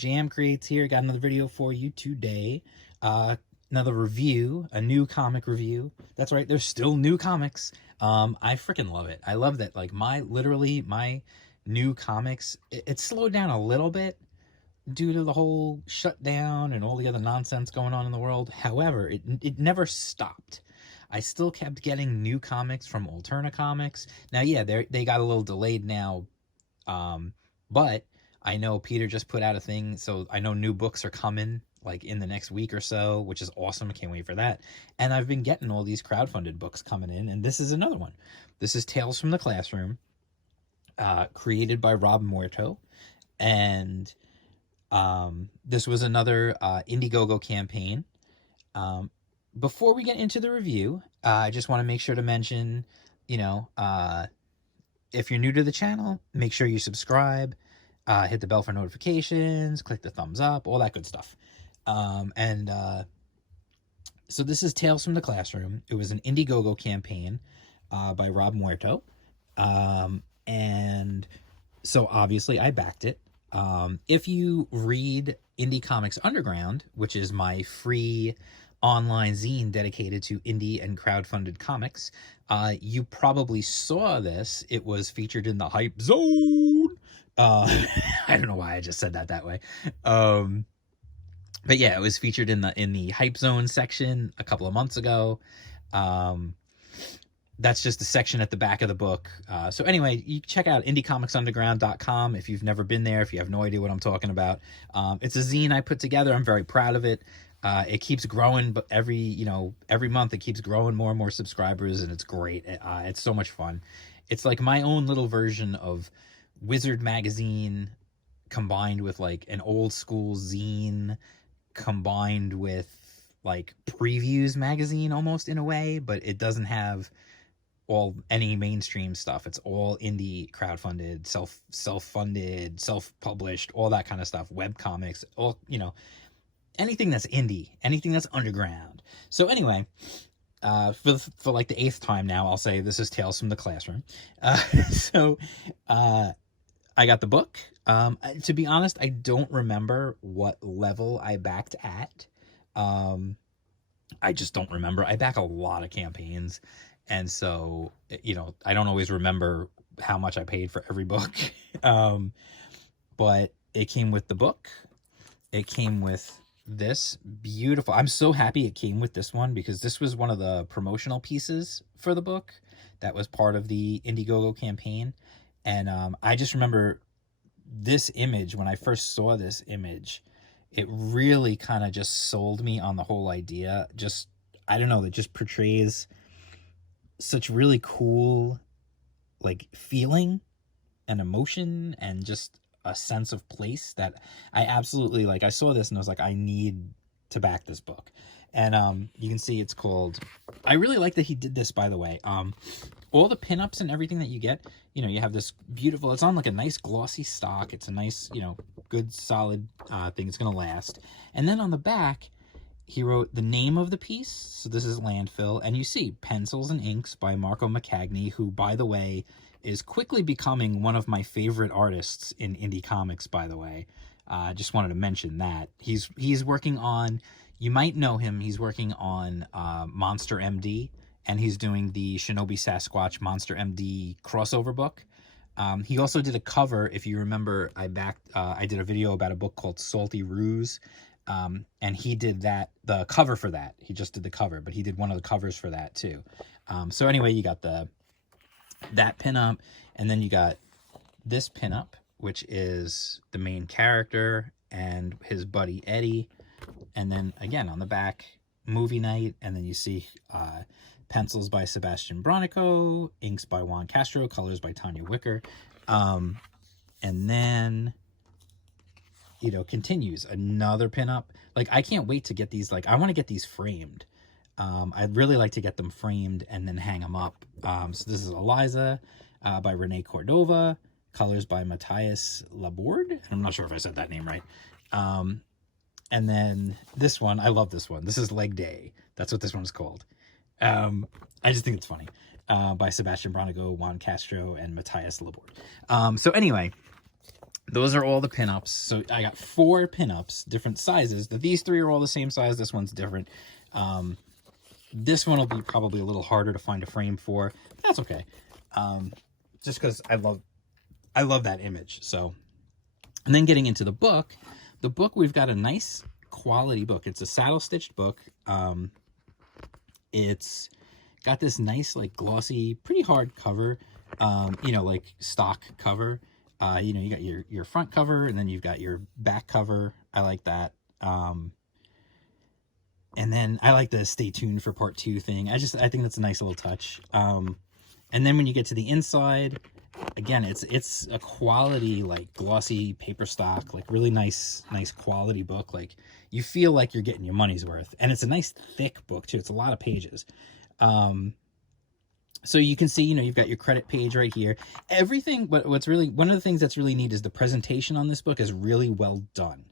Jam Creates here. Got another video for you today. Another review, a new comic review. That's right, there's still new comics. I freaking love it. I love that, like, my new comics, it slowed down a little bit due to the whole shutdown and all the other nonsense going on in the world. However, it never stopped. I still kept getting new comics from Alterna Comics. Now, yeah, they got a little delayed now, but I know Peter just put out a thing, so I know new books are coming, like, in the next week or so, which is awesome. I can't wait for that. And I've been getting all these crowdfunded books coming in, and this is another one. This is Tales from the Classroom, created by Rob Morto, and this was another Indiegogo campaign. Before we get into the review, I just want to make sure to mention, if you're new to the channel, make sure you subscribe, hit the bell for notifications, click the thumbs up, all that good stuff. So this is Tales from the Classroom. It was an Indiegogo campaign by Rob Muerto. And so obviously I backed it. If you read Indie Comics Underground, which is my free online zine dedicated to indie and crowdfunded comics, you probably saw this. It was featured in the Hype Zone. I don't know why I just said that way. But yeah, it was featured in the Hype Zone section a couple of months ago. That's just the section at the back of the book. So anyway, you check out indiecomics.underground.com if you've never been there, if you have no idea what I'm talking about. It's a zine I put together. I'm very proud of it. It keeps growing, but every month it keeps growing, more and more subscribers, and it's great. It's so much fun. It's like my own little version of Wizard magazine combined with like an old school zine combined with like Previews magazine almost in a way, but it doesn't have any mainstream stuff. It's all indie, crowdfunded, self-funded, self-published, all that kind of stuff. Web comics, all, anything that's indie, anything that's underground. So anyway, for like the 8th time now, I'll say this is Tales from the Classroom. I got the book. To be honest, I don't remember what level I backed at. I just don't remember. I back a lot of campaigns, and so, I don't always remember how much I paid for every book. But it came with the book. It came with this beautiful, I'm so happy it came with this one, because this was one of the promotional pieces for the book that was part of the Indiegogo campaign. And I just remember this image. When I first saw this image, it really kind of just sold me on the whole idea. Just, I don't know, it just portrays such really cool, like, feeling and emotion and just a sense of place that I absolutely, like, I saw this and I was like, I need to back this book. And you can see it's called, I really like that he did this, by the way. All the pinups and everything that you get, you have this beautiful, it's on like a nice glossy stock. It's a nice, good solid thing. It's going to last. And then on the back, he wrote the name of the piece. So this is Landfill. And you see Pencils and Inks by Marco McCagney, who, by the way, is quickly becoming one of my favorite artists in indie comics, by the way. Just wanted to mention that. He's working on, you might know him, he's working on Monster MD, and he's doing the Shinobi Sasquatch Monster MD crossover book. He also did a cover, if you remember, I did a video about a book called Salty Ruse, and he did the cover for that. He just did the cover, but he did one of the covers for that too. So anyway, you got that pinup, and then you got this pinup, which is the main character and his buddy Eddie. And then again on the back, movie night, and then you see pencils by Sebastian Bronico, inks by Juan Castro, colors by Tanya Wicker. And then, continues another pinup. Like, I can't wait to get these. Like, I want to get these framed. I'd really like to get them framed and then hang them up. So this is Eliza by Renee Cordova, colors by Matthias Laborde. I'm not sure if I said that name right. And then this one, I love this one. This is Leg Day. That's what this one's called. I just think it's funny. By Sebastian Bronico, Juan Castro, and Matthias Laborde. So anyway, those are all the pinups. So I got 4 pinups, different sizes. These 3 are all the same size. This one's different. This one will be probably a little harder to find a frame for. That's okay. Just because I love that image. So, and then getting into the book, we've got a nice quality book. It's a saddle stitched book. It's got this nice, like, glossy, pretty hard cover, you know, like stock cover. You know, you got your front cover, and then you've got your back cover. I like that. And then I like the stay tuned for part 2 thing. I think that's a nice little touch. And then when you get to the inside, again, it's a quality, like, glossy paper stock, like, really nice quality book. Like, you feel like you're getting your money's worth. And it's a nice thick book too. It's a lot of pages. So you can see, you know, you've got your credit page right here. Everything, what's really, one of the things that's really neat is the presentation on this book is really well done.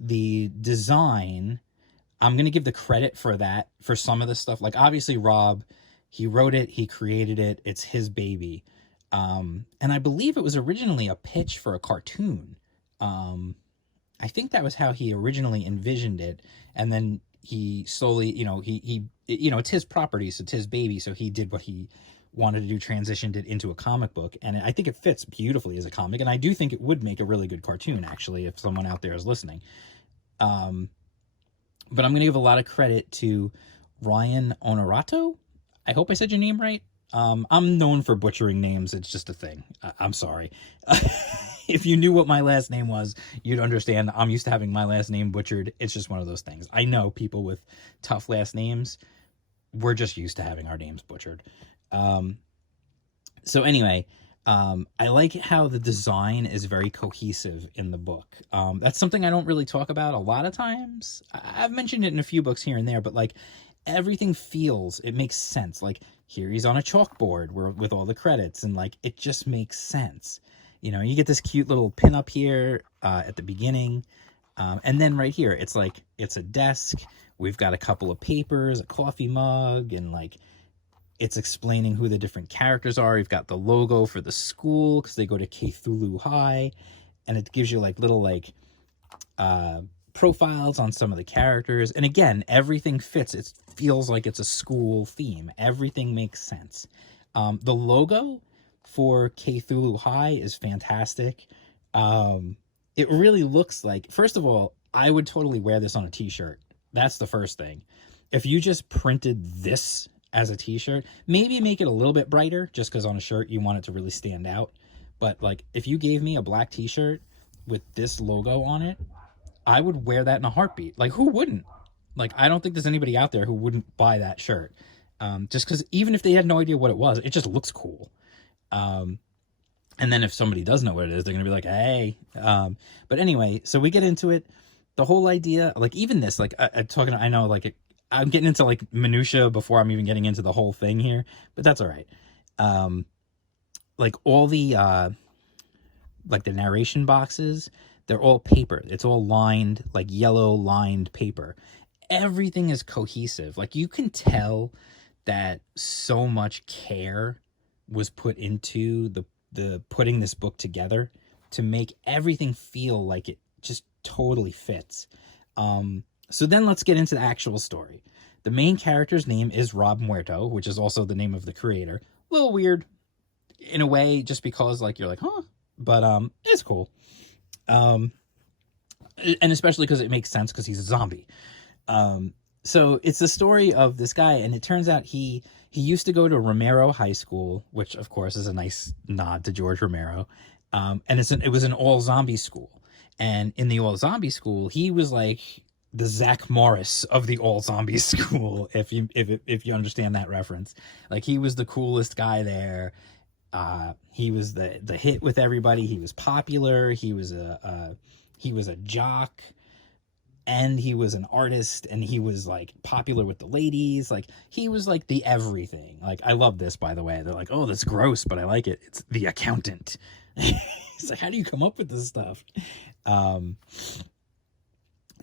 The design, I'm going to give the credit for that, for some of the stuff. Like, obviously, Rob, he wrote it, he created it, it's his baby. And I believe it was originally a pitch for a cartoon. I think that was how he originally envisioned it. And then he slowly, you know, you know, it's his property, so it's his baby, so he did what he wanted to do, transitioned it into a comic book, and I think it fits beautifully as a comic, and I do think it would make a really good cartoon, actually, if someone out there is listening. But I'm going to give a lot of credit to Ryan Onorato. I hope I said your name right. I'm known for butchering names. It's just a thing. I'm sorry. If you knew what my last name was, you'd understand. I'm used to having my last name butchered. It's just one of those things. I know people with tough last names. We're just used to having our names butchered. So anyway, I like how the design is very cohesive in the book. That's something I don't really talk about a lot of times. I've mentioned it in a few books here and there, but, like, everything it makes sense. Like, here he's on a chalkboard with all the credits, and, like, it just makes sense. You know, you get this cute little pin up here at the beginning. And then right here, it's like, it's a desk. We've got a couple of papers, a coffee mug, and, like, it's explaining who the different characters are. You've got the logo for the school because they go to Thulu High. And it gives you, like, little, like, profiles on some of the characters. And again, everything fits. It feels like it's a school theme. Everything makes sense. The logo for Thulu High is fantastic. It really looks like, first of all, I would totally wear this on a t-shirt. That's the first thing. If you just printed this as a t-shirt, maybe make it a little bit brighter, just because on a shirt you want it to really stand out. But, like, if you gave me a black t-shirt with this logo on it, I would wear that in a heartbeat. Like, who wouldn't? Like, I don't think there's anybody out there who wouldn't buy that shirt. Just because even if they had no idea what it was, it just looks cool. And then if somebody does know what it is, they're going to be like, hey. But anyway, so we get into it. The whole idea, like, even this, like, I know, like, I'm getting into, like, minutia before I'm even getting into the whole thing here, but that's all right. Like, all the, like, the narration boxes, they're all paper. It's all lined, like, yellow lined paper. Everything is cohesive. Like, you can tell that so much care was put into the putting this book together to make everything feel like it just totally fits. So then let's get into the actual story. The main character's name is Rob Muerto, which is also the name of the creator. A little weird in a way, just because, like, you're like, huh? But it's cool. And especially because it makes sense because he's a zombie. So it's the story of this guy, and it turns out he used to go to Romero High School, which of course is a nice nod to George Romero. And it was an all zombie school. And in the all zombie school, he was like the Zach Morris of the all zombie school, if you understand that reference. Like, he was the coolest guy there. He was the hit with everybody. He was popular. He was a jock, and he was an artist, and he was, like, popular with the ladies. Like, he was, like, the everything. Like, I love this, by the way. They're like, oh, that's gross, but I like it. It's the accountant. It's like, how do you come up with this stuff? And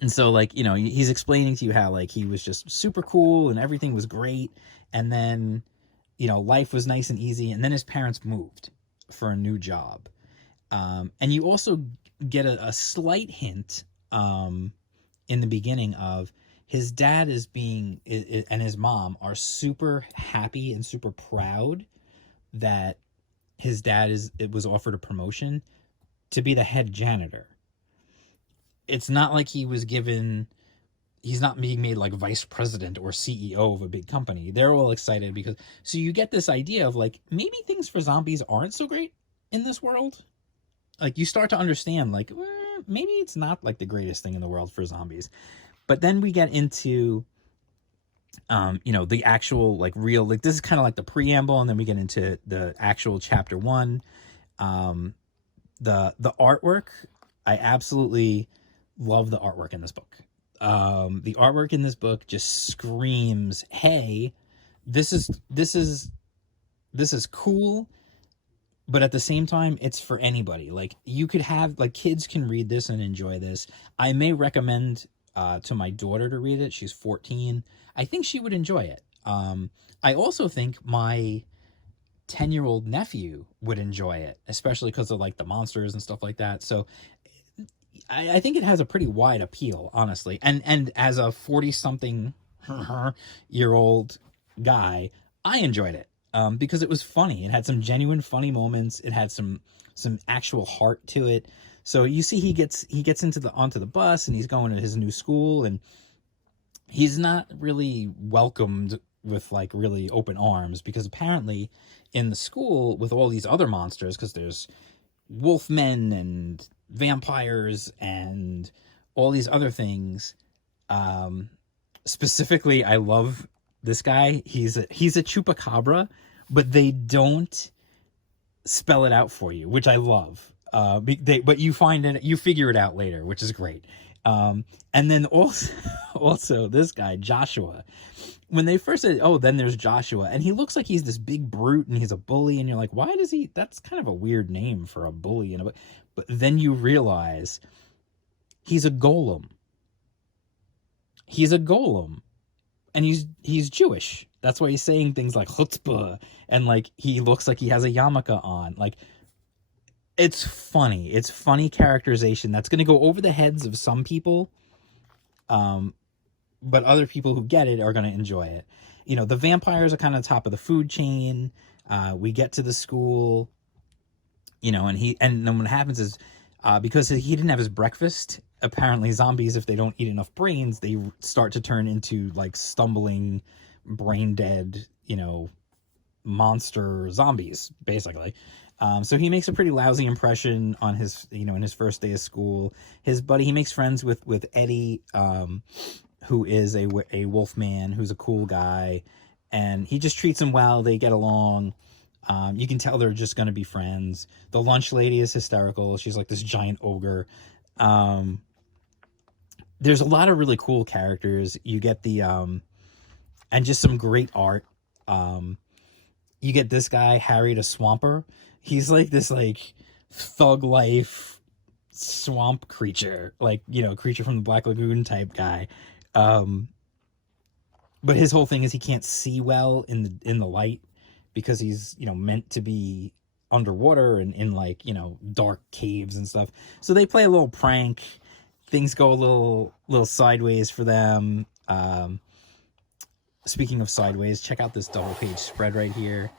so, like, you know, he's explaining to you how, like, he was just super cool and everything was great. And then, you know, life was nice and easy. And then his parents moved for a new job. And you also get a slight hint in the beginning of his dad is being and his mom are super happy and super proud that his dad was offered a promotion to be the head janitor. It's not like he's not being made like vice president or CEO of a big company. They're all excited because so you get this idea of like maybe things for zombies aren't so great in this world. Like you start to understand like maybe it's not like the greatest thing in the world for zombies. But then we get into the actual like real, like this is kind of like the preamble, and then we get into the actual chapter 1. The artwork, I absolutely love the artwork in this book. The artwork in this book just screams, hey, this is cool, but at the same time it's for anybody. Like you could have like kids can read this and enjoy this. I may recommend to my daughter to read it. She's 14. I think she would enjoy it. I also think my 10-year-old nephew would enjoy it, especially because of like the monsters and stuff like that. So I think it has a pretty wide appeal, honestly. And as a 40-something year old guy, I enjoyed it because it was funny. It had some genuine funny moments. It had some actual heart to it. So you see, he gets onto the bus and he's going to his new school, and he's not really welcomed with like really open arms because apparently in the school with all these other monsters, because there's wolfmen and vampires and all these other things. Specifically, I love this guy. He's a chupacabra, but they don't spell it out for you, which I love. But you figure it out later, which is great. And then also this guy, Joshua, when they first said, oh, then there's Joshua, and he looks like he's this big brute and he's a bully, and you're like, why does he, that's kind of a weird name for a bully. But then you realize he's a golem. He's a golem. And he's Jewish. That's why he's saying things like chutzpah, and like he looks like he has a yarmulke on. Like, it's funny. It's funny characterization that's going to go over the heads of some people. But other people who get it are going to enjoy it. The vampires are kind of top of the food chain. We get to the school, and then what happens is, because he didn't have his breakfast, apparently zombies, if they don't eat enough brains, they start to turn into like stumbling, brain dead, monster zombies, basically. So he makes a pretty lousy impression on his, in his first day of school. His buddy, he makes friends with Eddie, who is a wolfman, who's a cool guy, and he just treats him well. They get along. You can tell they're just going to be friends. The lunch lady is hysterical. She's like this giant ogre. There's a lot of really cool characters. You get the, and just some great art. You get this guy, Harry the Swamper. He's like this like thug life swamp creature, like, creature from the Black Lagoon type guy. But his whole thing is he can't see well in the light because he's, meant to be underwater and in like, dark caves and stuff. So they play a little prank. Things go a little sideways for them. Speaking of sideways, check out this double page spread right here,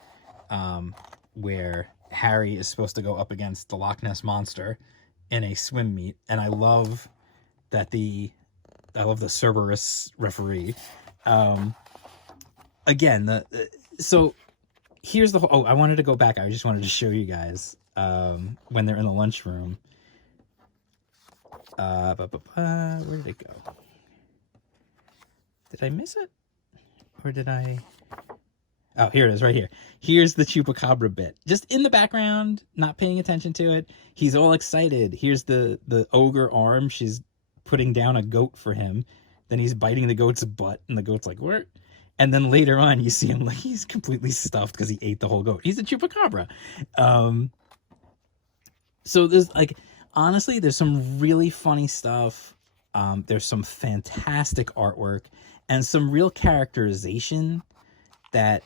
where Harry is supposed to go up against the Loch Ness Monster in a swim meet. And I love that the Cerberus referee. Again, so here's I wanted to go back. I just wanted to show you guys when they're in the lunchroom. Where did it go? Did I miss it? Or did I? Oh, here it is, right here. Here's the chupacabra bit. Just in the background, not paying attention to it. He's all excited. Here's the ogre arm. She's putting down a goat for him. Then he's biting the goat's butt, and the goat's like, what? And then later on, you see him like he's completely stuffed because he ate the whole goat. He's a chupacabra. So there's like, honestly, there's some really funny stuff. There's some fantastic artwork and some real characterization that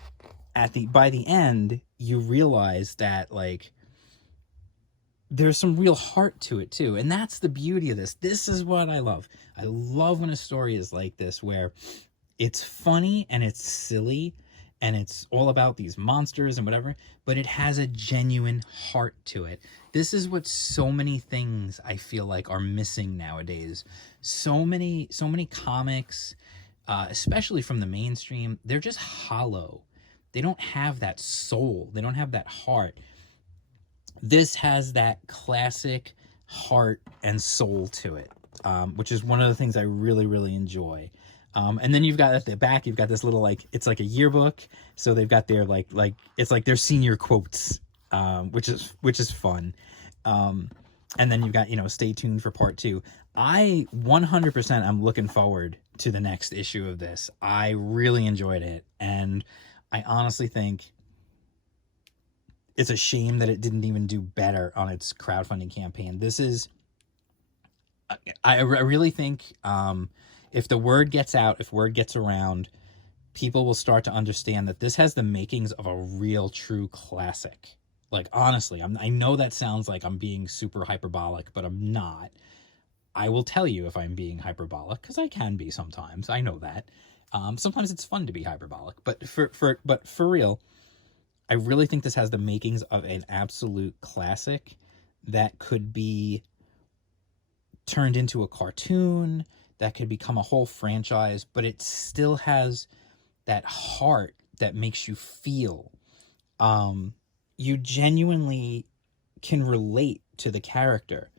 by the end, you realize that like there's some real heart to it too, and that's the beauty of this. This is what I love. I love when a story is like this, where it's funny and it's silly and it's all about these monsters and whatever, but it has a genuine heart to it. This is what so many things I feel like are missing nowadays. So many comics, especially from the mainstream, they're just hollow. They don't have that soul. They don't have that heart. This has that classic heart and soul to it, which is one of the things I really, really enjoy. And then you've got at the back, you've got this little, like, it's like a yearbook. So they've got their like it's like their senior quotes, which is fun. And then you've got, stay tuned for part 2. I 100% I'm looking forward to the next issue of this. I really enjoyed it. And I honestly think it's a shame that it didn't even do better on its crowdfunding campaign. This is, I really think, if the word gets out, if word gets around, people will start to understand that this has the makings of a real, true classic. Like, honestly, I know that sounds like I'm being super hyperbolic, but I'm not. I will tell you if I'm being hyperbolic, because I can be sometimes. I know that. Sometimes it's fun to be hyperbolic, but for real, I really think this has the makings of an absolute classic that could be turned into a cartoon, that could become a whole franchise, but it still has that heart that makes you feel. You genuinely can relate to the character,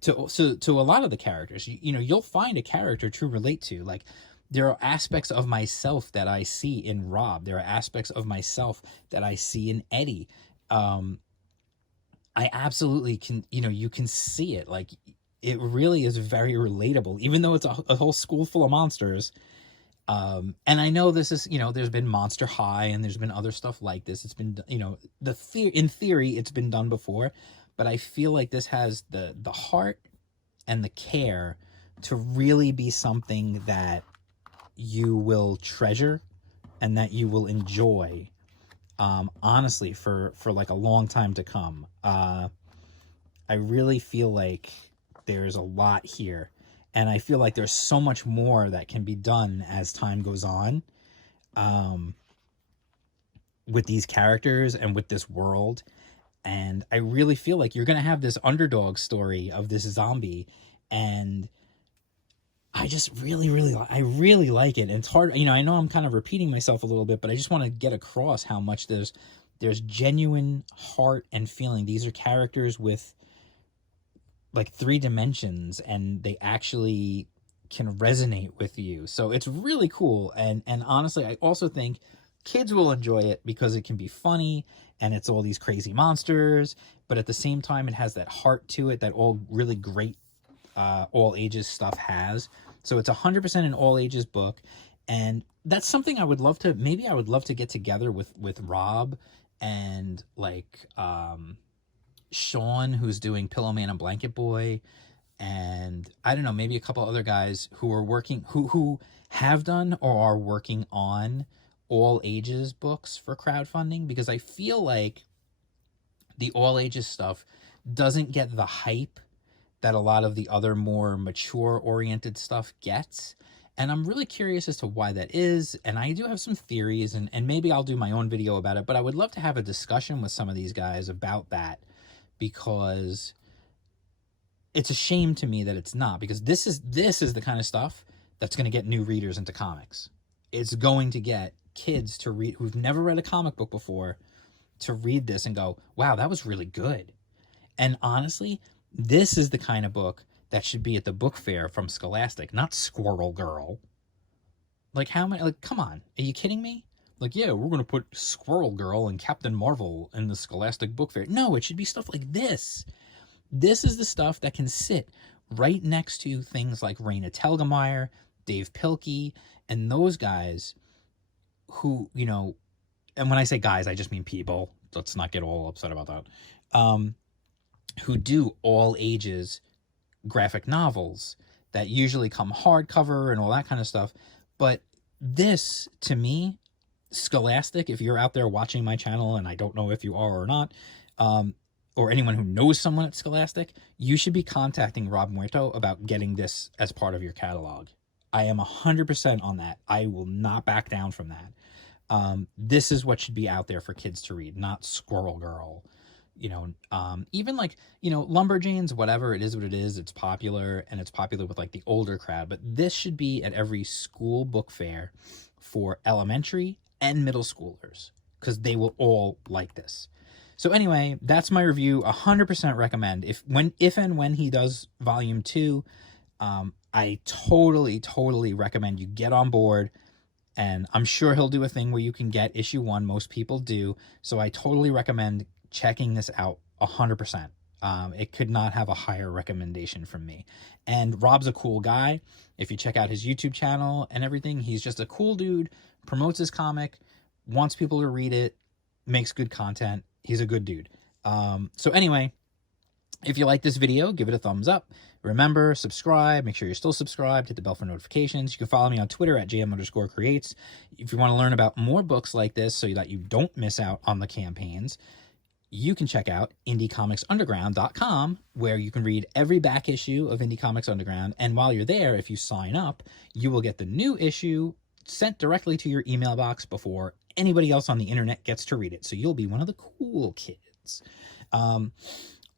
to a lot of the characters. You'll find a character to relate to. Like, there are aspects of myself that I see in Rob. There are aspects of myself that I see in Eddie. I absolutely can, you can see it. Like, it really is very relatable, even though it's a whole school full of monsters. And I know this is, there's been Monster High and there's been other stuff like this. It's been, in theory, it's been done before, but I feel like this has the heart and the care to really be something that you will treasure and that you will enjoy, honestly, for like a long time to come. I really feel like there's a lot here, and I feel like there's so much more that can be done as time goes on, with these characters and with this world. And I really feel like you're going to have this underdog story of this zombie, and I just really like it. And it's hard, I know I'm kind of repeating myself a little bit, but I just want to get across how much there's genuine heart and feeling. These are characters with like 3 dimensions, and they actually can resonate with you. So it's really cool. And honestly, I also think kids will enjoy it because it can be funny and it's all these crazy monsters, but at the same time, it has that heart to it that all really great all ages stuff has. So it's 100% an all ages book, and that's something I would love to get together with Rob and like Sean, who's doing Pillow Man and Blanket Boy, and I don't know, maybe a couple other guys who are working, who have done or are working on all ages books for crowdfunding, because I feel like the all ages stuff doesn't get the hype that a lot of the other more mature oriented stuff gets. And I'm really curious as to why that is. And I do have some theories, and maybe I'll do my own video about it, but I would love to have a discussion with some of these guys about that, because it's a shame to me that it's not, because this is the kind of stuff that's going to get new readers into comics. It's going to get kids to read, who've never read a comic book before, to read this and go, wow, that was really good. And honestly, this is the kind of book that should be at the book fair from Scholastic, not Squirrel Girl. Like, how many, like, come on, are you kidding me? Like, yeah, we're going to put Squirrel Girl and Captain Marvel in the Scholastic book fair. No, it should be stuff like this. This is the stuff that can sit right next to things like Raina Telgemeier, Dave Pilkey, and those guys who, and when I say guys, I just mean people. Let's not get all upset about that. Who do all ages graphic novels that usually come hardcover and all that kind of stuff. But this, to me, Scholastic, if you're out there watching my channel, and I don't know if you are or not, or anyone who knows someone at Scholastic, you should be contacting Rob Muerto about getting this as part of your catalog. I am 100% on that. I will not back down from that. This is what should be out there for kids to read, not Squirrel Girl. Even like, Lumberjanes, whatever, it is what it is. It's popular, and it's popular with like the older crowd. But this should be at every school book fair for elementary and middle schoolers, because they will all like this. So anyway, that's my review. 100% recommend. If and when he does volume 2, I totally recommend you get on board. And I'm sure he'll do a thing where you can get issue 1. Most people do. So I totally recommend checking this out 100%. It could not have a higher recommendation from me. And Rob's a cool guy. If you check out his YouTube channel and everything, he's just a cool dude, promotes his comic, wants people to read it, makes good content. He's a good dude. So anyway, if you like this video, give it a thumbs up. Remember, subscribe. Make sure you're still subscribed. Hit the bell for notifications. You can follow me on Twitter at @jm_creates. If you want to learn about more books like this so that you don't miss out on the campaigns, you can check out IndieComicsUnderground.com, where you can read every back issue of Indie Comics Underground. And while you're there, if you sign up, you will get the new issue sent directly to your email box before anybody else on the internet gets to read it. So you'll be one of the cool kids.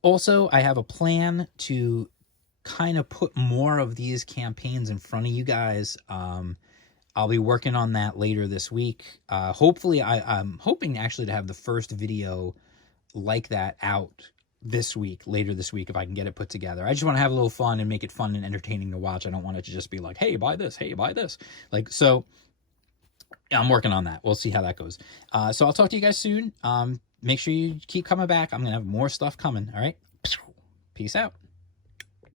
Also, I have a plan to kind of put more of these campaigns in front of you guys. I'll be working on that later this week. Hopefully, I'm hoping actually to have the first video like that out later this week, if I can get it put together. I just want to have a little fun and make it fun and entertaining to watch. I don't want it to just be like, hey, buy this, hey, buy this. So I'm working on that. We'll see how that goes. So I'll talk to you guys soon. Make sure you keep coming back. I'm going to have more stuff coming. All right. Peace out.